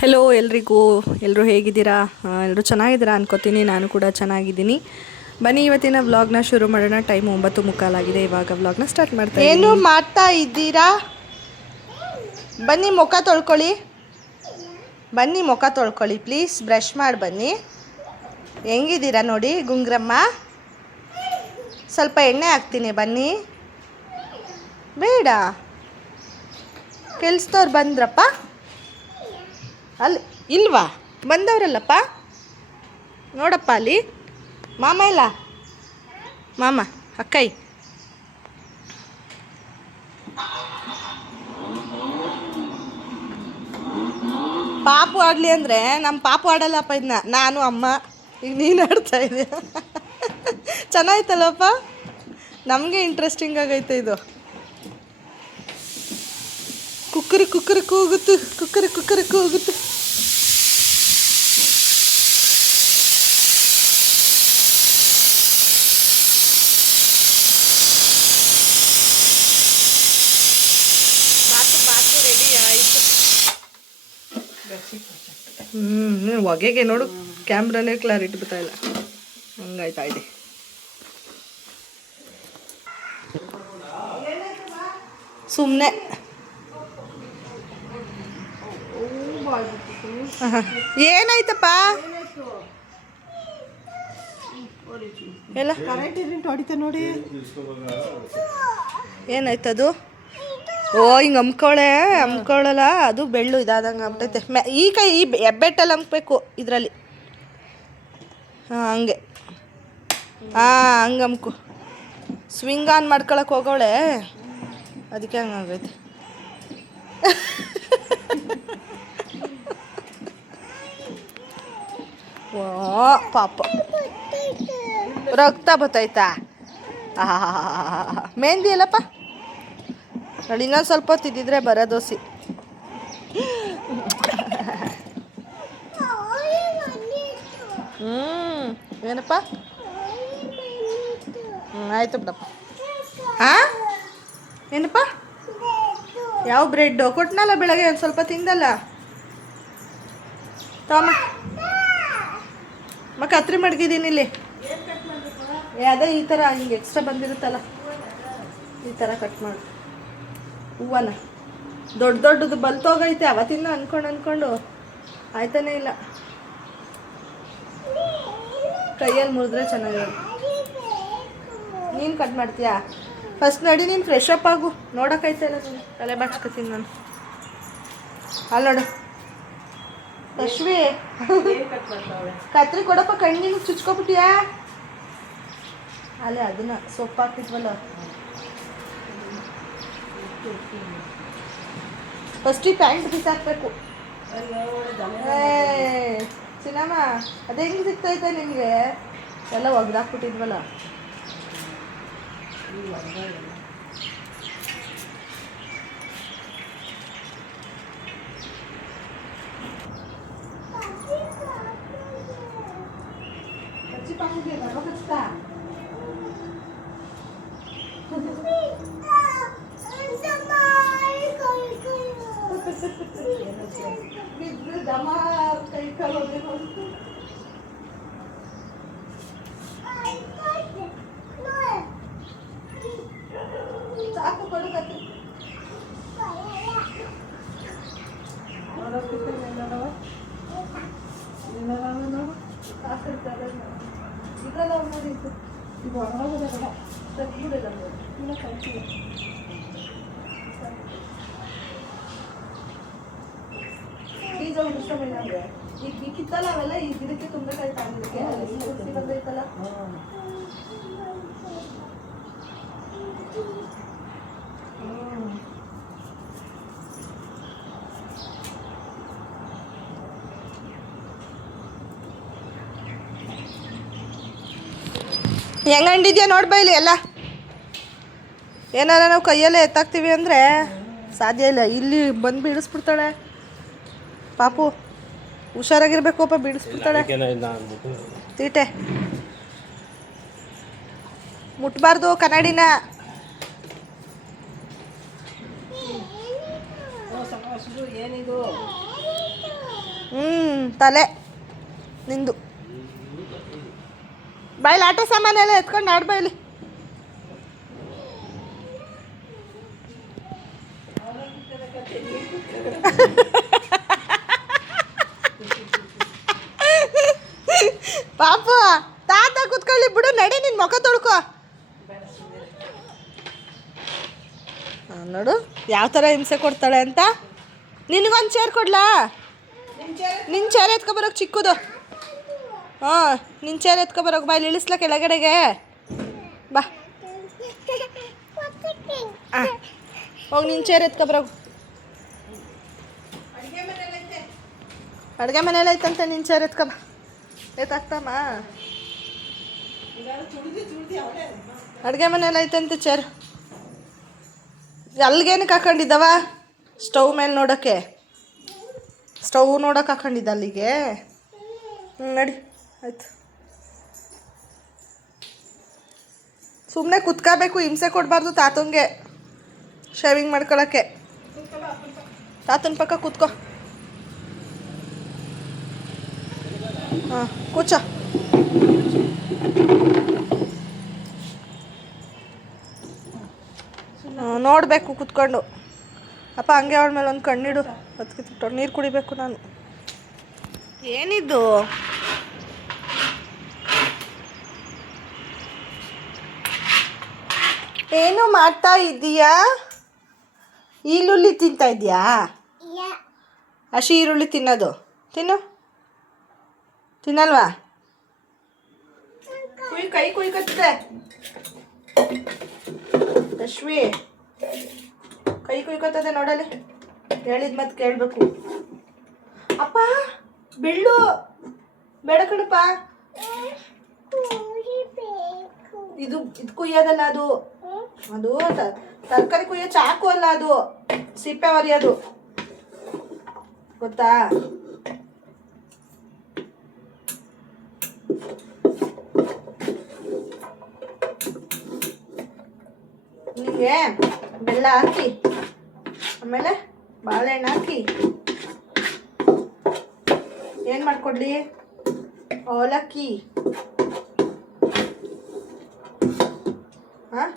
Hello ಎಲ್ರಿಗೂ. ಎಲ್ಲರೂ ಹೇಗಿದ್ದೀರಾ? ಎಲ್ಲರೂ ಚೆನ್ನಾಗಿದ್ದೀರಾ ಅನ್ಕೋತೀನಿ. ನಾನು ಕೂಡ ಚೆನ್ನಾಗಿದ್ದೀನಿ. ಬನ್ನಿ ಇವತ್ತಿನ ವ್ಲಾಗ್ನ ಶುರು ಮಾಡೋಣ. ಟೈಮ್ 9:15 ಇವಾಗ ವ್ಲಾಗ್ನ ಸ್ಟಾರ್ಟ್ ಮಾಡ್ತಾ ಇದ್ದೀನಿ. ಏನು ಮಾಡ್ತಾ ಇದ್ದೀರಾ? ಬನ್ನಿ ಮುಖ ತೊಳ್ಕೊಳ್ಳಿ. ಬನ್ನಿ ಮುಖ ತೊಳ್ಕೊಳ್ಳಿ ಪ್ಲೀಸ್. ಬ್ರಷ್ ಮಾಡಿ ಬನ್ನಿ. ಹೆಂಗಿದ್ದೀರಾ ನೋಡಿ ಗುಂಗ್ರಮ್ಮ. ಸ್ವಲ್ಪ ಎಣ್ಣೆ ಹಾಕ್ತೀನಿ ಬನ್ನಿ. ಬೇಡ, ಕೆಲ್ಸದವ್ರು ಬಂದ್ರಪ್ಪ. ಅಲ್ಲಿ ಇಲ್ವಾ? ಬಂದವರಲ್ಲಪ್ಪ. ನೋಡಪ್ಪ ಅಲ್ಲಿ ಮಾಮ ಇಲ್ಲ. ಮಾಮ ಅಕ್ಕೈ ಪಾಪು ಆಡಲಿ ಅಂದರೆ ನಮ್ಮ ಪಾಪು ಆಡಲ್ಲಪ್ಪ. ಇದನ್ನ ನಾನು ಅಮ್ಮ ಈಗ ನೀನು ಆಡ್ತಾ ಇದೆಯಾ? ಚೆನ್ನಾಯ್ತಲ್ಲಪ್ಪ. ನಮಗೆ ಇಂಟ್ರೆಸ್ಟಿಂಗ್ ಆಗೈತೆ ಇದು. Cookery cookery ಕೂಗುತ್ತು, cookery cookery ಕೂಗುತ್ತು. ಬಾತು ರೆಡಿ ಆಯಿತು. ಹೊಗೆಗೆ ನೋಡು ಕ್ಯಾಮ್ರಾನೇ ಕ್ಲಾರಿಟಿ ಬರ್ತಾ ಇಲ್ಲ. ಹಂಗಾಯ್ತಾ ಇದೆ. ಸುಮ್ಮನೆ ಏನಾಯ್ತಪ್ಪ? ಎಲ್ಲ ಹೊಡಿತ ನೋಡಿ. ಏನಾಯ್ತದು? ಓ ಹಿಂಗೆ ಅಮ್ಕೊಳ್ಳಲ್ಲ. ಅದು ಬೆಳ್ಳು ಇದಾದಂಗೆ ಆಗ್ತೈತೆ. ಈ ಕೈ ಈ ಹೆಬ್ಬೆಟ್ಟಲ್ಲಿ ಅಮ್ಬೇಕು ಇದರಲ್ಲಿ. ಹಾಂ ಹಂಗೆ. ಹಾಂ ಹಂಗೆ ಅಮ್ಕು. ಸ್ವಿಂಗ್ ಆನ್ ಮಾಡ್ಕೊಳಕ್ಕೆ ಹೋಗೋಳೆ, ಅದಕ್ಕೆ ಹಂಗಾಗೈತೆ. ಓ ಪಾಪ ರಕ್ತ ಬತ್ತೈತಾ? ಮೆಹಂದಿ ಅಲ್ಲಪ್ಪ. ನೋಡಿ ಇನ್ನೊಂದು ಸ್ವಲ್ಪ ಹೊತ್ತಿದ್ದಿದ್ರೆ ಬರೋ ದೋಸೆ. ಏನಪ್ಪ? ಆಯ್ತು ಬಿಡಪ್ಪ. ಹಾಂ ಏನಪ್ಪ? ಯಾವ ಬ್ರೆಡ್ಡು ಕೊಟ್ಟನಲ್ಲ ಬೆಳಗ್ಗೆ, ಒಂದು ಸ್ವಲ್ಪ ತಿಂದಲ್ಲ. ತಮ್ಮ ಕತ್ರಿ ಮಡಗಿದ್ದೀನಿ ಇಲ್ಲಿ. ಅದೇ ಈ ಥರ ಹಿಂಗೆ ಎಕ್ಸ್ಟ್ರಾ ಬಂದಿರುತ್ತಲ್ಲ, ಈ ಥರ ಕಟ್ ಮಾಡಿ ಹೂವನ. ದೊಡ್ಡದು ಬಲ್ತೋಗೈತೆ ಅವತ್ತಿಂದ ಅನ್ಕೊಂಡು ಆಯ್ತಾನೇ ಇಲ್ಲ. ಕೈಯಲ್ಲಿ ಮುರಿದ್ರೆ ಚೆನ್ನಾಗಿರೋದು. ನೀನು ಕಟ್ ಮಾಡ್ತೀಯಾ? ಫಸ್ಟ್ ನಡಿ ನೀನು ಫ್ರೆಶ್ ಅಪ್ ಆಗು. ನೋಡೋಕ್ಕೈತಲ್ಲ ನೀನು, ತಲೆ ಬಾಚ್ಕೊತೀನಿ ನಾನು. ಅಲ್ಲಿ ನೋಡು ಅಶ್ವಿ, ಕತ್ರಿ ಕೊಡಪ್ಪ. ಕಣ್ಣಿನ ಚುಚ್ಕೊಬಿಟ್ಟಿಯಾ? ಅಲ್ಲೇ ಅದನ್ನ ಸೊಪ್ಪು ಹಾಕಿದ್ವಲ್ಲ. ಫಸ್ಟ್ ಈ ಪ್ಯಾಂಟ್ ಬಿಸಾಕ್ಬೇಕು. ಸಿನಮ್ಮ ಅದು ಹೆಂಗೆ ಸಿಗ್ತೈತೆ ನಿಮಗೆ? ಎಲ್ಲ ಒಗ್ದಾಕ್ಬಿಟ್ಟಿದ್ವಲ್ಲ. ಕೈ ಕಾಲು ಸಾಕು ಕೊಡು ಕತ್ತಿ. ಇದೆಲ್ಲ ನೋಡಿತ್ತು ಈಗ ಹೊರಗಡೆ ತೆಗ್ಬಿಡಿಲ್ಲ ಇಲ್ಲ ಕಲ್ತಿಲ್ಲ. ಬೀಜ ಒಂದು ಇಷ್ಟ ಬೇಕಂದ್ರೆ ಈಗ ಕಿತ್ತಲ್ಲ ಅವೆಲ್ಲ ಈ ಗಿಡಕ್ಕೆ ತುಂಬಬೇಕಾಯ್ತಾ? ಗಿಡಕ್ಕೆ ಅಲ್ಲಿ ಬಂದೈತಲ್ಲ. ಹೆಂಗಂಡಿದ್ಯಾ ನೋಡ್ಬಾ ಇಲ್ಲಿ ಎಲ್ಲ. ಏನಾರ ನಾವು ಕೈಯಲ್ಲೇ ಎತ್ತಾಕ್ತೀವಿ ಅಂದರೆ ಸಾಧ್ಯ ಇಲ್ಲ. ಇಲ್ಲಿ ಬಂದು ಬೀಳಿಸ್ಬಿಡ್ತಾಳೆ ಪಾಪು. ಹುಷಾರಾಗಿರ್ಬೇಕು ಅಪ್ಪ, ಬೀಳಿಸ್ಬಿಡ್ತಾಳೆ. ತೀಟೆ ಮುಟ್ಬಾರ್ದು ಕನ್ನಡಿನ. ಏನಿದು ತಲೆ ನಿಂದು. ಬಾಯ್ಲಿ ಆಟ ಸಾಮಾನೆಲ್ಲ ಎತ್ಕೊಂಡು ಆಡ್ ಬಾಯ್ಲಿ. ಪಾಪ ತಾತ ಕೂತ್ಕೊಳ್ಳಿ ಬಿಡು, ನಡಿ ನಿನ್ನ ಮುಖ ತೊಳ್ಕೊ. ನೋಡು ಯಾವ ಥರ ಹಿಂಸೆ ಕೊಡ್ತಾಳೆ ಅಂತ. ನಿನಗೊಂದು ಚೇರ್ ಕೊಡ್ಲಾ? ನಿನ್ನ ಚೇರ್ ಎತ್ಕೊಬರೋಕೆ ಚಿಕ್ಕದು. ಹಾಂ ನಿನ್ನ ಚೇರ್ ಎತ್ಕೊಬರೋಕೆ ಬಾ, ಇಲ್ಲಿ ಇಳಿಸ್ಲ ಕೆಳಗಡೆಗೆ ಬಾ. ಹಾಂ ಹೋಗಿ ನಿನ್ನ ಚೇರ್ ಎತ್ಕೊಬರೋಗು. ಅಡುಗೆ ಮನೆಯಲ್ಲ ಐತಂತೆ, ನಿನ್ನ ಚೇರ್ ಎತ್ಕೊಬ. ಎತ್ತಾಕ್ತಮ್ಮ, ಅಡುಗೆ ಮನೆಯಲ್ಲ ಐತಂತೆ ಚೇರ್. ಅಲ್ಲಿಗೇನಕ್ಕೆ ಹಾಕೊಂಡಿದ್ದವ? ಸ್ಟವ್ ಮೇಲೆ ನೋಡೋಕ್ಕೆ, ಸ್ಟವ್ ನೋಡೋಕೆ ಹಾಕೊಂಡಿದ್ದ ಅಲ್ಲಿಗೆ. ನಡಿ ಆಯ್ತು. ಸುಮ್ಮನೆ ಕುತ್ಕೋಬೇಕು, ಹಿಂಸೆ ಕೊಡಬಾರ್ದು ತಾತಂಗೆ ಶೇವಿಂಗ್ ಮಾಡ್ಕೊಳಕ್ಕೆ. ತಾತನ ಪಕ್ಕ ಕೂತ್ಕೋ. ಹಾಂ ಕೂಚ. ನೋಡಬೇಕು ಕೂತ್ಕೊಂಡು. ಅಪ್ಪ ಹಂಗೆ ಅವಳ ಮೇಲೆ ಒಂದು ಕಣ್ಣಿಡು, ಅದಕ್ಕೆ ನೀರು ಕುಡಿಬೇಕು ನಾನು. ಏನಿದ್ದು? ಏನು ಮಾಡ್ತಾ ಇದ್ದೀಯಾ? ಈರುಳ್ಳಿ ತಿಂತಾ ಇದೆಯಾ? ಹಸಿ ಈರುಳ್ಳಿ ತಿನ್ನೋದು ತಿನ್ನು. ತಿನ್ನಲ್ವಾ? ಕೈ ಕುಯ್ಕತ್ತೆ ಅಶ್ವಿ, ಕೈ ಕುಯ್ಕೊತದೆ ನೋಡಲಿ. ಹೇಳಿದ ಮತ್ತೆ ಕೇಳಬೇಕು. ಅಪ್ಪ ಬೆಳ್ಳು ಬೇಡ ಕಣಪ್ಪ, ಇದು ಕುಯ್ಯೋದಲ್ಲ, ಅದು ಅದು ತರಕಾರಿ ಕುಯ್ಯೋ ಚಾಕು ಅಲ್ಲ, ಅದು ಸಿಪ್ಪೆ ಒರೆಯೋದು, ಗೊತ್ತಾ? ನಿಮಗೆ ಬೆಲ್ಲ ಹಾಕಿ, ಆಮೇಲೆ ಬಾಳೆಹಣ್ಣು ಹಾಕಿ ಏನು ಮಾಡ್ಕೊಡ್ಲಿ? ಅವಲಕ್ಕಿ. ಹಾಂ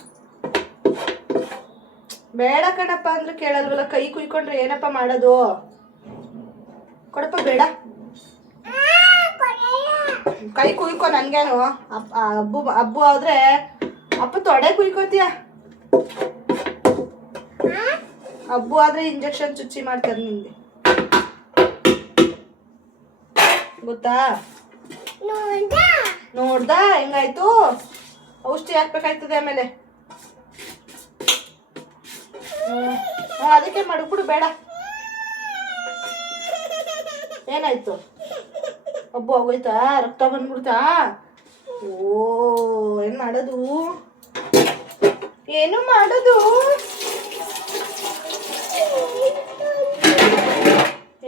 ಬೇಡ ಕಣಪ್ಪ ಅಂದ್ರೆ ಕೇಳಲ್ವಲ್ಲ. ಕೈ ಕುಯ್ಕೊಂಡ್ರೆ ಏನಪ್ಪ ಮಾಡೋದು? ಕೊಡಪ್ಪ. ಬೇಡ, ಕೈ ಕುಯ್ಕೊ. ನನಗೇನು ಹಬ್ಬು ಆದ್ರೆ ಅಪ್ಪ ತೊಡೆ ಕುಯ್ಕೋತೀಯ. ಹಬ್ಬು ಆದ್ರೆ ಇಂಜೆಕ್ಷನ್ ಚುಚ್ಚಿ ಮಾಡ್ತಾರೆ ನಿಂಗೆ, ಗೊತ್ತಾ? ನೋಡ್ದಾ ಹೆಂಗಾಯ್ತು? ಔಷಧಿ ಹಾಕ್ಬೇಕಾಯ್ತದೆ ಆಮೇಲೆ. ಅದಕ್ಕೆ ಮಡಗ್ಬಿಡು. ಬೇಡ. ಏನಾಯ್ತು? ಹಬ್ಬು ಆಗೋಯ್ತಾ? ರಕ್ತ ಬಂದ್ಬಿಡ್ತಾ? ಓ ಏನು ಮಾಡೋದು? ಏನು ಮಾಡೋದು?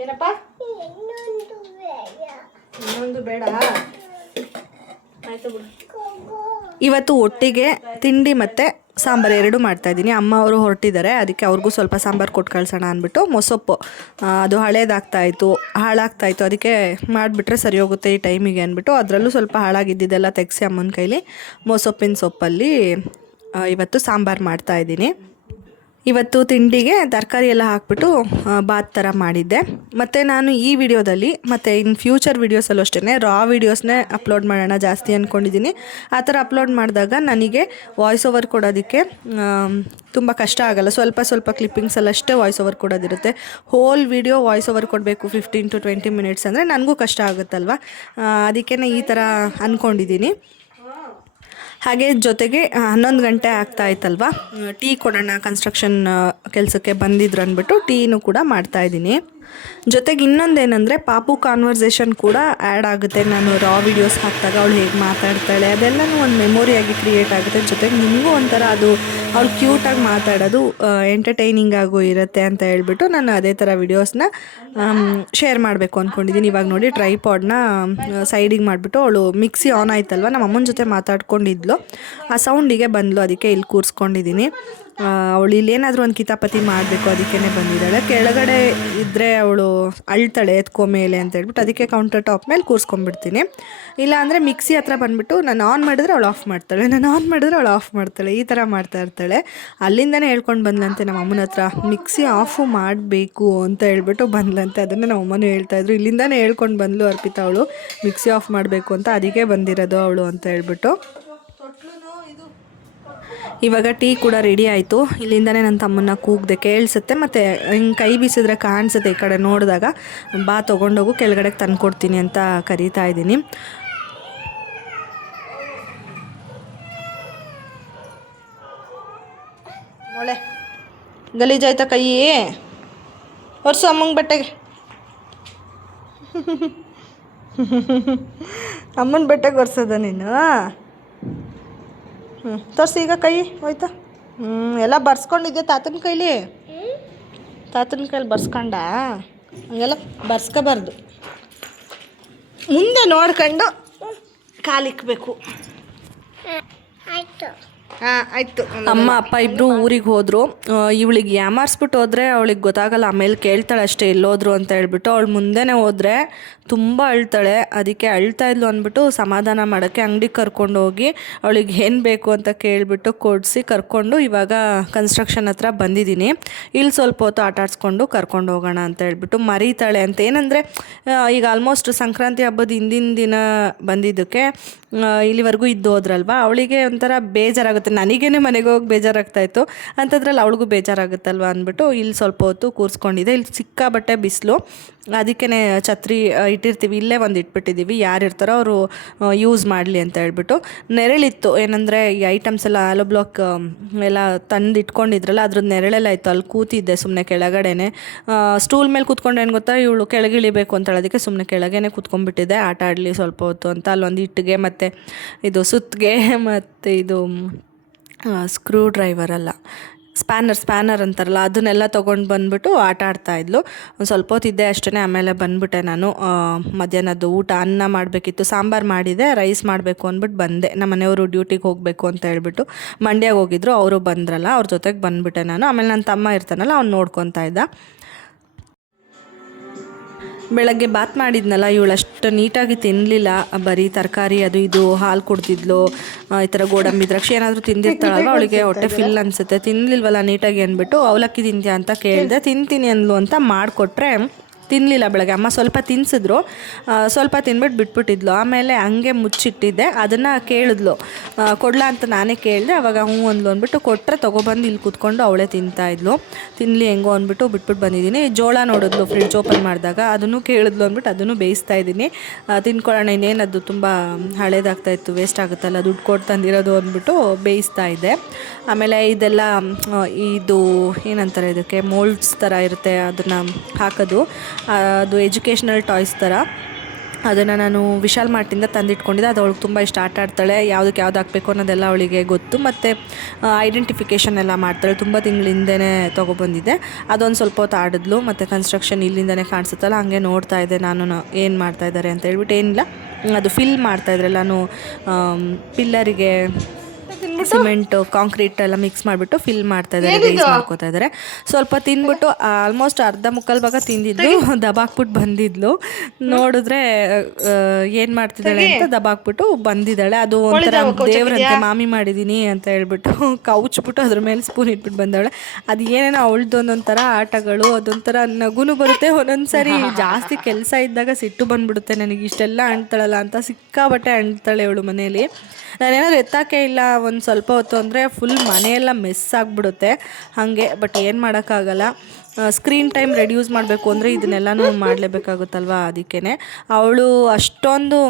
ಏನಪ್ಪ? ಇನ್ನೊಂದು ಬೇಡ. ಆಯ್ತು ಬಿಡು. ಇವತ್ತು ಒಟ್ಟಿಗೆ ತಿಂಡಿ ಮತ್ತು ಸಾಂಬಾರು ಎರಡು ಮಾಡ್ತಾಯಿದ್ದೀನಿ. ಅಮ್ಮ ಅವರು ಹೊರಟಿದ್ದಾರೆ, ಅದಕ್ಕೆ ಅವ್ರಿಗೂ ಸ್ವಲ್ಪ ಸಾಂಬಾರು ಕೊಟ್ಟು ಕಳ್ಸೋಣ ಅಂದ್ಬಿಟ್ಟು. ಮೊಸೊಪ್ಪು ಅದು ಹಳೇದಾಗ್ತಾಯಿತ್ತು, ಹಾಳಾಗ್ತಾಯಿತ್ತು, ಅದಕ್ಕೆ ಮಾಡಿಬಿಟ್ರೆ ಸರಿ ಹೋಗುತ್ತೆ ಈ ಟೈಮಿಗೆ ಅಂದ್ಬಿಟ್ಟು ಅದರಲ್ಲೂ ಸ್ವಲ್ಪ ಹಾಳಾಗಿದ್ದಿದ್ದೆಲ್ಲ ತೆಗೆಸಿ ಅಮ್ಮನ ಕೈಲಿ ಮೊಸೊಪ್ಪಿನ ಸೊಪ್ಪಲ್ಲಿ ಇವತ್ತು ಸಾಂಬಾರು ಮಾಡ್ತಾಯಿದ್ದೀನಿ. ಇವತ್ತು ತಿಂಡಿಗೆ ತರಕಾರಿ ಎಲ್ಲ ಹಾಕ್ಬಿಟ್ಟು ಬಾತ್ ಥರ ಮಾಡಿದ್ದೆ. ಮತ್ತು ನಾನು ಈ ವಿಡಿಯೋದಲ್ಲಿ ಮತ್ತು ಇನ್ ಫ್ಯೂಚರ್ ವೀಡಿಯೋಸಲ್ಲೂ ಅಷ್ಟೇ ರಾ ವೀಡಿಯೋಸ್ನೇ ಅಪ್ಲೋಡ್ ಮಾಡೋಣ ಜಾಸ್ತಿ ಅಂದ್ಕೊಂಡಿದ್ದೀನಿ. ಆ ಥರ ಅಪ್ಲೋಡ್ ಮಾಡಿದಾಗ ನನಗೆ ವಾಯ್ಸ್ ಓವರ್ ಕೊಡೋದಕ್ಕೆ ತುಂಬ ಕಷ್ಟ ಆಗೋಲ್ಲ. ಸ್ವಲ್ಪ ಕ್ಲಿಪ್ಪಿಂಗ್ಸಲ್ಲಷ್ಟೇ ವಾಯ್ಸ್ ಓವರ್ ಕೊಡೋದಿರುತ್ತೆ. ಹೋಲ್ ವೀಡಿಯೋ ವಾಯ್ಸ್ ಓವರ್ ಕೊಡಬೇಕು 15 to 20 ಮಿನಿಟ್ಸ್ ಅಂದರೆ ನನಗೂ ಕಷ್ಟ ಆಗುತ್ತಲ್ವ. ಅದಕ್ಕೇ ಈ ಥರ ಅಂದ್ಕೊಂಡಿದ್ದೀನಿ. ಹಾಗೆ ಜೊತೆಗೆ 11 ಗಂಟೆ ಆಗ್ತಾಯಿತ್ತಲ್ವ, ಟೀ ಕೊಡೋಣ, ಕನ್ಸ್ಟ್ರಕ್ಷನ್ ಕೆಲಸಕ್ಕೆ ಬಂದಿದ್ರು ಅಂದ್ಬಿಟ್ಟು ಟೀನೂ ಕೂಡ ಮಾಡ್ತಾಯಿದ್ದೀನಿ. ಜೊತೆಗೆ ಇನ್ನೊಂದೇನೆಂದರೆ ಪಾಪು ಕಾನ್ವರ್ಸೇಷನ್ ಕೂಡ ಆ್ಯಡ್ ಆಗುತ್ತೆ. ನಾನು ರಾ ವೀಡಿಯೋಸ್ ಹಾಕಿದಾಗ ಅವಳು ಹೇಗೆ ಮಾತಾಡ್ತಾಳೆ ಅದೆಲ್ಲನೂ ಒಂದು ಮೆಮೊರಿಯಾಗಿ ಕ್ರಿಯೇಟ್ ಆಗುತ್ತೆ. ಜೊತೆಗೆ ನಿಮಗೂ ಒಂಥರ ಅದು ಅವಳು ಕ್ಯೂಟಾಗಿ ಮಾತಾಡೋದು ಎಂಟರ್ಟೈನಿಂಗ್ ಆಗು ಇರುತ್ತೆ ಅಂತ ಹೇಳ್ಬಿಟ್ಟು ನಾನು ಅದೇ ಥರ ವೀಡಿಯೋಸ್ನ ಶೇರ್ ಮಾಡಬೇಕು ಅಂದ್ಕೊಂಡಿದ್ದೀನಿ. ಇವಾಗ ನೋಡಿ ಟ್ರೈಪಾಡ್ನ ಸೈಡಿಗೆ ಮಾಡಿಬಿಟ್ಟು ಅವಳು ಮಿಕ್ಸಿ ಆನ್ ಆಯ್ತಲ್ವ, ನಮ್ಮ ಅಮ್ಮನ ಜೊತೆ ಮಾತಾಡ್ಕೊಂಡಿದ್ಲು, ಆ ಸೌಂಡಿಗೆ ಬಂದಳು, ಅದಕ್ಕೆ ಇಲ್ಲಿ ಕೂರಿಸ್ಕೊಂಡಿದ್ದೀನಿ. ಅವಳು ಇಲ್ಲೇನಾದರೂ ಒಂದು ಕಿತಾಪತಿ ಮಾಡಬೇಕು ಅದಕ್ಕೇ ಬಂದಿದ್ದಾಳೆ. ಕೆಳಗಡೆ ಇದ್ದರೆ ಅವಳು ಅಳ್ತಾಳೆ ಎತ್ಕೊ ಮೇಲೆ ಅಂತ ಹೇಳ್ಬಿಟ್ಟು ಅದಕ್ಕೆ ಕೌಂಟರ್ ಟಾಪ್ ಮೇಲೆ ಕೂರಿಸ್ಕೊಂಡ್ಬಿಡ್ತೀನಿ. ಇಲ್ಲ ಅಂದರೆ ಮಿಕ್ಸಿ ಹತ್ರ ಬಂದುಬಿಟ್ಟು ನಾನು ಆನ್ ಮಾಡಿದ್ರೆ ಅವಳು ಆಫ್ ಮಾಡ್ತಾಳೆ, ನಾನು ಆನ್ ಮಾಡಿದ್ರೆ ಅವಳು ಆಫ್ ಮಾಡ್ತಾಳೆ, ಈ ಥರ ಮಾಡ್ತಾ ಇರ್ತಾಳೆ. ಅಲ್ಲಿಂದನೇ ಹೇಳ್ಕೊಂಡು ಬಂದ್ಲಂತೆ ನಮ್ಮ ಅಮ್ಮನ ಹತ್ರ, ಮಿಕ್ಸಿ ಆಫು ಮಾಡಬೇಕು ಅಂತ ಹೇಳ್ಬಿಟ್ಟು ಬಂದ್ಲಂತೆ. ಅದನ್ನು ನಮ್ಮ ಅಮ್ಮನೂ ಹೇಳ್ತಾಯಿದ್ರು, ಇಲ್ಲಿಂದನೇ ಹೇಳ್ಕೊಂಡು ಬಂದ್ಲು ಅರ್ಪಿತಾ ಅವಳು ಮಿಕ್ಸಿ ಆಫ್ ಮಾಡಬೇಕು ಅಂತ, ಅದಕ್ಕೆ ಬಂದಿರೋದು ಅವಳು ಅಂತ ಹೇಳ್ಬಿಟ್ಟು. ಇವಾಗ ಟೀ ಕೂಡ ರೆಡಿ ಆಯಿತು. ಇಲ್ಲಿಂದನೇ ನನ್ನ ತಮ್ಮನ್ನ ಕೂಗ್ದೆ ಕೇಳಿಸುತ್ತೆ, ಮತ್ತು ಹಿಂಗೆ ಕೈ ಬೀಸಿದ್ರೆ ಕಾಣಿಸುತ್ತೆ ಈ ಕಡೆ ನೋಡಿದಾಗ. ಬಾ ತೊಗೊಂಡೋಗು ಕೆಳಗಡೆಗೆ ತಂದುಕೊಡ್ತೀನಿ ಅಂತ ಕರೀತಾ ಇದ್ದೀನಿ. ಮೊಳೆ ಗಲೀಜಾಯ್ತಾ ಕೈ ಒರ್ಸು ಅಮ್ಮಂಗೆ ಬಟ್ಟೆಗೆ. ಅಮ್ಮನ ಬಟ್ಟೆಗೆ ಒರ್ಸೋದ ನೀನು? ತೋರಿಸಿ ಈಗ ಕೈ ಹೋಯ್ತಾ? ಎಲ್ಲ ಬರ್ಸ್ಕೊಂಡಿದ್ದೆ ತಾತನ ಕೈಲಿ, ತಾತನ ಕೈಲಿ ಬರ್ಸ್ಕೊಂಡ. ಹಂಗೆಲ್ಲ ಬರ್ಸ್ಕೋಬಾರ್ದು, ಮುಂದೆ ನೋಡ್ಕೊಂಡು ಕಾಲಿಕ್ಬೇಕು. ಹಾಂ ಆಯಿತು. ಅಮ್ಮ ಅಪ್ಪ ಇಬ್ಬರು ಊರಿಗೆ ಹೋದರು. ಇವಳಿಗೆ ಯಾಮಾರಿಸ್ಬಿಟ್ಟು ಹೋದರೆ ಅವಳಿಗೆ ಗೊತ್ತಾಗಲ್ಲ, ಆಮೇಲೆ ಕೇಳ್ತಾಳೆ ಅಷ್ಟೇ ಎಲ್ಲೋದ್ರು ಅಂತ ಹೇಳ್ಬಿಟ್ಟು. ಅವಳು ಮುಂದೆನೇ ಹೋದರೆ ತುಂಬ ಅಳ್ತಾಳೆ. ಅದಕ್ಕೆ ಅಳ್ತಾ ಇದ್ಲು ಅಂದ್ಬಿಟ್ಟು ಸಮಾಧಾನ ಮಾಡೋಕ್ಕೆ ಅಂಗಡಿಗೆ ಕರ್ಕೊಂಡು ಹೋಗಿ ಅವಳಿಗೆ ಏನು ಬೇಕು ಅಂತ ಕೇಳಿಬಿಟ್ಟು ಕೊಡಿಸಿ ಕರ್ಕೊಂಡು ಇವಾಗ ಕನ್ಸ್ಟ್ರಕ್ಷನ್ ಹತ್ರ ಬಂದಿದ್ದೀನಿ. ಇಲ್ಲಿ ಸ್ವಲ್ಪ ಹೊತ್ತು ಆಟ ಆಡಿಸ್ಕೊಂಡು ಕರ್ಕೊಂಡು ಹೋಗೋಣ ಅಂತ ಹೇಳ್ಬಿಟ್ಟು. ಮರೀತಾಳೆ ಅಂತ ಏನಂದರೆ ಈಗ ಆಲ್ಮೋಸ್ಟ್ ಸಂಕ್ರಾಂತಿ ಹಬ್ಬದ ಹಿಂದಿನ ದಿನ ಬಂದಿದ್ದಕ್ಕೆ ಇಲ್ಲಿವರೆಗೂ ಇದ್ದು ಹೋದ್ರಲ್ವ, ಅವಳಿಗೆ ಒಂಥರ ಬೇಜಾರಾಗುತ್ತೆ. ನನಗೇನೆ ಮನೆಗೆ ಹೋಗಿ ಬೇಜಾರಾಗ್ತಾಯಿತ್ತು, ಅಂಥದ್ರಲ್ಲಿ ಅವಳಿಗೂ ಬೇಜಾರಾಗುತ್ತಲ್ವ ಅಂದ್ಬಿಟ್ಟು ಇಲ್ಲಿ ಸ್ವಲ್ಪ ಹೊತ್ತು ಕೂರಿಸ್ಕೊಂಡಿದ್ದೆ. ಇಲ್ಲಿ ಸಿಕ್ಕಾಬಟ್ಟೆ ಬಿಸಿಲು, ಅದಕ್ಕೇ ಛತ್ರಿ ಇಟ್ಟಿರ್ತೀವಿ, ಇಲ್ಲೇ ಒಂದು ಇಟ್ಬಿಟ್ಟಿದ್ದೀವಿ, ಯಾರು ಇರ್ತಾರೋ ಅವರು ಯೂಸ್ ಮಾಡಲಿ ಅಂತ ಹೇಳ್ಬಿಟ್ಟು. ನೆರಳಿತ್ತು, ಏನಂದರೆ ಈ ಐಟಮ್ಸ್ ಎಲ್ಲ ಆಲೋ ಬ್ಲಾಕ್ ಎಲ್ಲ ತಂದು ಇಟ್ಕೊಂಡಿದ್ರಲ್ಲ ಅದ್ರದ್ದು ನೆರಳೆಲ್ಲ ಇತ್ತು. ಅಲ್ಲಿ ಕೂತಿದ್ದೆ ಸುಮ್ಮನೆ ಕೆಳಗಡೆನೆ. ಸ್ಟೂಲ್ ಮೇಲೆ ಕೂತ್ಕೊಂಡು ಏನು ಗೊತ್ತಾ, ಇವಳು ಕೆಳಗಿಳಿಬೇಕು ಅಂತ ಹೇಳೋದಕ್ಕೆ ಸುಮ್ಮನೆ ಕೆಳಗೇನೆ ಕೂತ್ಕೊಂಡ್ಬಿಟ್ಟಿದ್ದೆ, ಆಟ ಆಡಲಿ ಸ್ವಲ್ಪ ಹೊತ್ತು ಅಂತ. ಅಲ್ಲೊಂದು ಇಟ್ಟಿಗೆ ಮತ್ತು ಇದು ಸುತ್ತಿಗೆ ಮತ್ತು ಇದು ಸ್ಕ್ರೂ ಡ್ರೈವರ್ ಅಲ್ಲ, ಸ್ಪ್ಯಾನರ್ ಅಂತಾರಲ್ಲ, ಅದನ್ನೆಲ್ಲ ತೊಗೊಂಡು ಬಂದುಬಿಟ್ಟು ಆಟ ಆಡ್ತಾಯಿದ್ಲು. ಒಂದು ಸ್ವಲ್ಪ ಹೊತ್ತಿದ್ದೆ ಅಷ್ಟೇ, ಆಮೇಲೆ ಬಂದುಬಿಟ್ಟೆ ನಾನು. ಮಧ್ಯಾಹ್ನದ್ದು ಊಟ ಅನ್ನ ಮಾಡಬೇಕಿತ್ತು, ಸಾಂಬಾರು ಮಾಡಿದೆ, ರೈಸ್ ಮಾಡಬೇಕು ಅಂದ್ಬಿಟ್ಟು ಬಂದೆ. ನಮ್ಮ ಮನೆಯವರು ಡ್ಯೂಟಿಗೆ ಹೋಗಬೇಕು ಅಂತ ಹೇಳ್ಬಿಟ್ಟು ಮಂಡ್ಯಗೆ ಹೋಗಿದ್ರು, ಅವರು ಬಂದ್ರಲ್ಲ, ಅವ್ರ ಜೊತೆಗೆ ಬಂದುಬಿಟ್ಟೆ ನಾನು. ಆಮೇಲೆ ನನ್ನ ತಮ್ಮ ಇರ್ತಾನಲ್ಲ, ಅವ್ನು ನೋಡ್ಕೊತಾ ಇದ್ದ. ಬೆಳಗ್ಗೆ ಬಾತ್ ಮಾಡಿದ್ನಲ್ಲ, ಇವಳಷ್ಟು ನೀಟಾಗಿ ತಿನ್ನಲಿಲ್ಲ, ಬರೀ ತರಕಾರಿ ಅದು ಇದು ಹಾಲು ಕುಡ್ತಿದ್ಲು, ಈ ಥರ ಗೋಡಂಬಿ ದ್ರಾಕ್ಷಿ ಏನಾದರೂ ತಿಂದಿರ್ತಾಳಲ್ವ, ಅವಳಿಗೆ ಹೊಟ್ಟೆ ಫಿಲ್ ಅನಿಸುತ್ತೆ. ತಿನ್ನಲಿಲ್ವಲ್ಲ ನೀಟಾಗಿ ಅಂದ್ಬಿಟ್ಟು ಅವಲಕ್ಕಿ ತಿಂತೀಯ ಅಂತ ಕೇಳಿದೆ, ತಿಂತೀನಿ ಅಂದ್ಲು ಅಂತ ಮಾಡಿಕೊಟ್ರೆ ತಿನ್ನಲಿಲ್ಲ. ಬೆಳಗ್ಗೆ ಅಮ್ಮ ಸ್ವಲ್ಪ ತಿನ್ನಿಸಿದ್ರು, ಸ್ವಲ್ಪ ತಿನ್ಬಿಟ್ಟು ಬಿಟ್ಬಿಟ್ಟಿದ್ಲು. ಆಮೇಲೆ ಹಂಗೆ ಮುಚ್ಚಿಟ್ಟಿದ್ದೆ, ಅದನ್ನು ಕೇಳಿದ್ಲು, ಕೊಡ್ಲಾ ಅಂತ ನಾನೇ ಕೇಳಿದೆ. ಅವಾಗ ಹ್ಞೂ ಅಂದ್ಲು ಅಂದ್ಬಿಟ್ಟು ಕೊಟ್ಟರೆ ತೊಗೊಬಂದು ಇಲ್ಲಿ ಕೂತ್ಕೊಂಡು ಅವಳೇ ತಿಂತಾಯಿದ್ಲು. ತಿನ್ನಲಿ ಹೆಂಗೋ ಅಂದ್ಬಿಟ್ಟು ಬಿಟ್ಬಿಟ್ಟು ಬಂದಿದ್ದೀನಿ. ಜೋಳ ನೋಡಿದ್ಲು ಫ್ರಿಡ್ಜ್ ಓಪನ್ ಮಾಡಿದಾಗ, ಅದನ್ನು ಕೇಳಿದ್ಲು ಅಂದ್ಬಿಟ್ಟು ಅದನ್ನು ಬೇಯಿಸ್ತಾ ಇದ್ದೀನಿ. ತಿನ್ಕೊಳ್ಳೋಣ, ಇನ್ನೇನದು ತುಂಬ ಹಳೇದಾಗ್ತಾಯಿತ್ತು, ವೇಸ್ಟ್ ಆಗುತ್ತಲ್ಲ, ದುಡ್ಡು ಕೊಟ್ಟು ತಂದಿರೋದು ಅಂದ್ಬಿಟ್ಟು ಬೇಯಿಸ್ತಾ ಇದ್ದೆ. ಆಮೇಲೆ ಇದೆಲ್ಲ ಇದು ಏನಂತಾರೆ, ಇದಕ್ಕೆ ಮೋಲ್ಡ್ಸ್ ಥರ ಇರುತ್ತೆ, ಅದನ್ನು ಹಾಕೋದು, ಅದು ಎಜುಕೇಷ್ನಲ್ ಟಾಯ್ಸ್ ಥರ. ಅದನ್ನು ನಾನು ವಿಶಾಲ್ ಮಾರ್ಟಿಂದ ತಂದಿಟ್ಕೊಂಡಿದ್ದೆ. ಅದು ಅವಳಿಗೆ ತುಂಬ ಇಷ್ಟ, ಆಟ ಆಡ್ತಾಳೆ, ಯಾವುದಕ್ಕೆ ಯಾವ್ದು ಹಾಕಬೇಕು ಅನ್ನೋದೆಲ್ಲ ಅವಳಿಗೆ ಗೊತ್ತು. ಮತ್ತು ಐಡೆಂಟಿಫಿಕೇಷನ್ ಎಲ್ಲ ಮಾಡ್ತಾಳೆ. ತುಂಬ ತಿಂಗಳಿಂದನೇ ತೊಗೊಬಂದಿದ್ದೆ, ಅದೊಂದು ಸ್ವಲ್ಪ ಹೊತ್ತು ಆಡಿದ್ಲು. ಮತ್ತು ಕನ್ಸ್ಟ್ರಕ್ಷನ್ ಇಲ್ಲಿಂದನೇ ಕಾಣಿಸುತ್ತಲ್ಲ, ಹಂಗೆ ನೋಡ್ತಾ ಇದ್ದೆ ನಾನು ಏನು ಮಾಡ್ತಾಯಿದ್ದಾರೆ ಅಂತ ಹೇಳ್ಬಿಟ್ಟು. ಏನಿಲ್ಲ, ಅದು ಫಿಲ್ ಮಾಡ್ತಾಯಿದ್ರೆ ನಾನು ಪಿಲ್ಲರಿಗೆ ಸಿಮೆಂಟು ಕಾಂಕ್ರೀಟ್ ಎಲ್ಲ ಮಿಕ್ಸ್ ಮಾಡಿಬಿಟ್ಟು ಫಿಲ್ ಮಾಡ್ತಾ ಇದ್ದಾರೆ, ರೇಸ್ ಮಾಡ್ಕೋತಾ ಇದ್ದಾರೆ. ಸ್ವಲ್ಪ ತಿಂದ್ಬಿಟ್ಟು ಆಲ್ಮೋಸ್ಟ್ ಅರ್ಧ ಮುಕ್ಕಾಲು ಭಾಗ ತಿಂದಿದ್ದು ದಬಾಕ್ಬಿಟ್ಟು ಬಂದಿದ್ಲು. ನೋಡಿದ್ರೆ ಏನು ಮಾಡ್ತಿದ್ದಾಳೆ ಅಂತ ದಬಾಕ್ಬಿಟ್ಟು ಬಂದಿದ್ದಾಳೆ. ಅದು ಒಂಥರ ದೇವ್ರಂತೆ ಮಾಮಿ ಮಾಡಿದ್ದೀನಿ ಅಂತ ಹೇಳ್ಬಿಟ್ಟು ಕೌಚ್ಬಿಟ್ಟು ಅದ್ರ ಮೇಲೆ ಸ್ಪೂನ್ ಇಟ್ಬಿಟ್ಟು ಬಂದವಳೆ. ಅದು ಏನೇನೋ ಅವಳದ್ದು ಒಂದೊಂಥರ ಆಟಗಳು, ಅದೊಂಥರ ನಗುನು ಬರುತ್ತೆ. ಒಂದೊಂದ್ಸರಿ ಜಾಸ್ತಿ ಕೆಲಸ ಇದ್ದಾಗ ಸಿಟ್ಟು ಬಂದ್ಬಿಡುತ್ತೆ ನನಗೆ, ಇಷ್ಟೆಲ್ಲ ಅಂಟ್ತಾಳಲ್ಲ ಅಂತ. ಸಿಕ್ಕಾಬಟ್ಟೆ ಅಂಟ್ತಾಳೆ ಅವಳು ಮನೇಲಿ. ನಾನೇನಾದ್ರು ಎತ್ತಕ್ಕೆ ಇಲ್ಲ ಒಂದು ಸ್ವಲ್ಪ ಹೊತ್ತು ಅಂದರೆ ಫುಲ್ ಮನೆಯೆಲ್ಲ ಮೆಸ್ ಆಗಿಬಿಡುತ್ತೆ ಹಾಗೆ. ಬಟ್ ಏನು ಮಾಡೋಕ್ಕಾಗಲ್ಲ, ಸ್ಕ್ರೀನ್ ಟೈಮ್ ರೆಡ್ಯೂಸ್ ಮಾಡಬೇಕು ಅಂದರೆ ಇದನ್ನೆಲ್ಲನೂ ಮಾಡಲೇಬೇಕಾಗುತ್ತಲ್ವ. ಅದಕ್ಕೇ ಅವಳು ಅಷ್ಟೊಂದು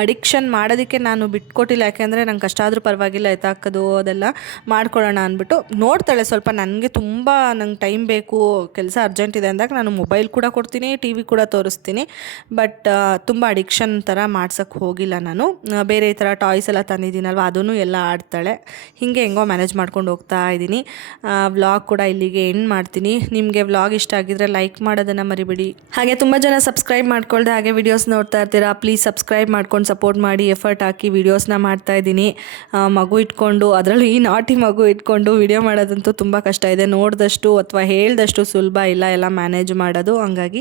ಅಡಿಕ್ಷನ್ ಮಾಡೋದಕ್ಕೆ ನಾನು ಬಿಟ್ಕೊಟ್ಟಿಲ್ಲ. ಯಾಕೆಂದರೆ ನಂಗೆ ಕಷ್ಟ ಆದರೂ ಪರವಾಗಿಲ್ಲ, ಎತ್ತಾಕೋದು ಅದೆಲ್ಲ ಮಾಡ್ಕೊಳ್ಳೋಣ ಅಂದ್ಬಿಟ್ಟು ನೋಡ್ತಾಳೆ. ಸ್ವಲ್ಪ ನನಗೆ ತುಂಬ ನಂಗೆ ಟೈಮ್ ಬೇಕು, ಕೆಲಸ ಅರ್ಜೆಂಟ್ ಇದೆ ಅಂದಾಗ ನಾನು ಮೊಬೈಲ್ ಕೂಡ ಕೊಡ್ತೀನಿ, ಟಿ ವಿ ಕೂಡ ತೋರಿಸ್ತೀನಿ. ಬಟ್ ತುಂಬ ಅಡಿಕ್ಷನ್ ಥರ ಮಾಡ್ಸೋಕ್ಕೆ ಹೋಗಿಲ್ಲ ನಾನು. ಬೇರೆ ಈ ಥರ ಟಾಯ್ಸ್ ಎಲ್ಲ ತಂದಿದ್ದೀನಲ್ವ, ಅದನ್ನು ಎಲ್ಲ ಆಡ್ತಾಳೆ. ಹೀಗೆ ಹೆಂಗೋ ಮ್ಯಾನೇಜ್ ಮಾಡ್ಕೊಂಡು ಹೋಗ್ತಾ ಇದ್ದೀನಿ. ವ್ಲಾಗ್ ಕೂಡ ಇಲ್ಲಿಗೆ ಎಂಡ್ ಮಾಡ್ತೀನಿ. ನಿಮಗೆ ವ್ಲಾಗ್ ಇಷ್ಟ ಆಗಿದ್ರೆ ಲೈಕ್ ಮಾಡೋದನ್ನು ಮರಿಬೇಡಿ. ಹಾಗೆ ತುಂಬ ಜನ ಸಬ್ಸ್ಕ್ರೈಬ್ ಮಾಡ್ಕೊಳ್ದೆ ಹಾಗೆ ವಿಡಿಯೋಸ್ ನೋಡ್ತಾ ಇರ್ತೀರಾ, ಪ್ಲೀಸ್ ಸಬ್ಸ್ಕ್ರೈಬ್ ಮಾಡ್ಕೊಂಡು ಇಟ್ಕೊಂಡು ಸಪೋರ್ಟ್ ಮಾಡಿ ಎಫರ್ಟ್ ಹಾಕಿ ವೀಡಿಯೋಸ್ನ ಮಾಡ್ತಾಯಿದ್ದೀನಿ. ಮಗು ಇಟ್ಕೊಂಡು, ಅದರಲ್ಲೂ ಈ ನಾಟಿ ಮಗು ಇಟ್ಕೊಂಡು ವಿಡಿಯೋ ಮಾಡೋದಂತೂ ತುಂಬ ಕಷ್ಟ ಇದೆ. ನೋಡಿದಷ್ಟು ಅಥವಾ ಹೇಳ್ದಷ್ಟು ಸುಲಭ ಇಲ್ಲ ಎಲ್ಲ ಮ್ಯಾನೇಜ್ ಮಾಡೋದು. ಹಂಗಾಗಿ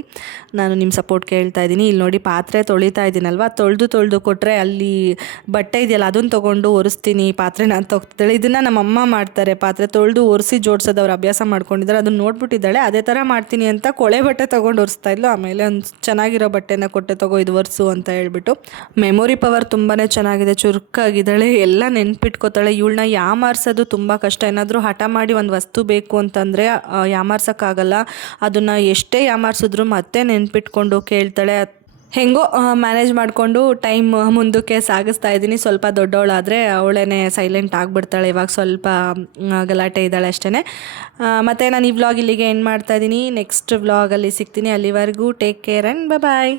ನಾನು ನಿಮ್ಮ ಸಪೋರ್ಟ್ ಕೇಳ್ತಾ ಇದ್ದೀನಿ. ಇಲ್ಲಿ ನೋಡಿ ಪಾತ್ರೆ ತೊಳಿತಾ ಇದ್ದೀನಲ್ವ, ತೊಳೆದು ಕೊಟ್ಟರೆ ಅಲ್ಲಿ ಬಟ್ಟೆ ಇದೆಯಲ್ಲ ಅದನ್ನು ತೊಗೊಂಡು ಒರೆಸ್ತೀನಿ, ಪಾತ್ರೆನ ತೊಗ್ತಿದ್ದಾಳೆ. ಇದನ್ನು ನಮ್ಮಮ್ಮ ಮಾಡ್ತಾರೆ, ಪಾತ್ರೆ ತೊಳೆದು ಒರೆಸಿ ಜೋಡಿಸೋದು ಅವ್ರು ಅಭ್ಯಾಸ ಮಾಡ್ಕೊಂಡಿದ್ದಾರೆ. ಅದನ್ನು ನೋಡ್ಬಿಟ್ಟಿದ್ದಾಳೆ, ಅದೇ ಥರ ಮಾಡ್ತೀನಿ ಅಂತ ಕೊಳೆ ಬಟ್ಟೆ ತೊಗೊಂಡು ಒರೆಸ್ತಾ ಇದ್ಲು. ಆಮೇಲೆ ಒಂದು ಚೆನ್ನಾಗಿರೋ ಬಟ್ಟೆನ ಕೊಟ್ಟೆ, ತಗೋ ಇದು ಒರೆಸು ಅಂತ ಹೇಳ್ಬಿಟ್ಟು. ಮೆಮೊರಿ ಪವರ್ ತುಂಬಾ ಚೆನ್ನಾಗಿದೆ, ಚುರುಕಾಗಿದ್ದಾಳೆ, ಎಲ್ಲ ನೆನ್ಪಿಟ್ಕೋತಾಳೆ. ಇವಳನ್ನ ಯಾಮಾರಿಸೋದು ತುಂಬ ಕಷ್ಟ. ಏನಾದರೂ ಹಠ ಮಾಡಿ ಒಂದು ವಸ್ತು ಬೇಕು ಅಂತಂದರೆ ಯಾಮಾರ್ಸೋಕ್ಕಾಗಲ್ಲ. ಅದನ್ನು ಎಷ್ಟೇ ಯಾಮಾರಿಸಿದ್ರು ಮತ್ತೆ ನೆನ್ಪಿಟ್ಕೊಂಡು ಕೇಳ್ತಾಳೆ. ಹೆಂಗೋ ಮ್ಯಾನೇಜ್ ಮಾಡಿಕೊಂಡು ಟೈಮ್ ಮುಂದಕ್ಕೆ ಸಾಗಿಸ್ತಾ ಇದ್ದೀನಿ. ಸ್ವಲ್ಪ ದೊಡ್ಡವಳಾದರೆ ಅವಳೇ ಸೈಲೆಂಟ್ ಆಗಿಬಿಡ್ತಾಳೆ. ಇವಾಗ ಸ್ವಲ್ಪ ಗಲಾಟೆ ಇದ್ದಾಳೆ ಅಷ್ಟೇ. ಮತ್ತು ನಾನು ಈ ವ್ಲಾಗ್ ಇಲ್ಲಿಗೆ ಎಂಡ್ ಮಾಡ್ತಾಯಿದ್ದೀನಿ. ನೆಕ್ಸ್ಟ್ ವ್ಲಾಗಲ್ಲಿ ಸಿಗ್ತೀನಿ. ಅಲ್ಲಿವರೆಗೂ ಟೇಕ್ ಕೇರ್ ಆ್ಯಂಡ್ ಬಾಯ್.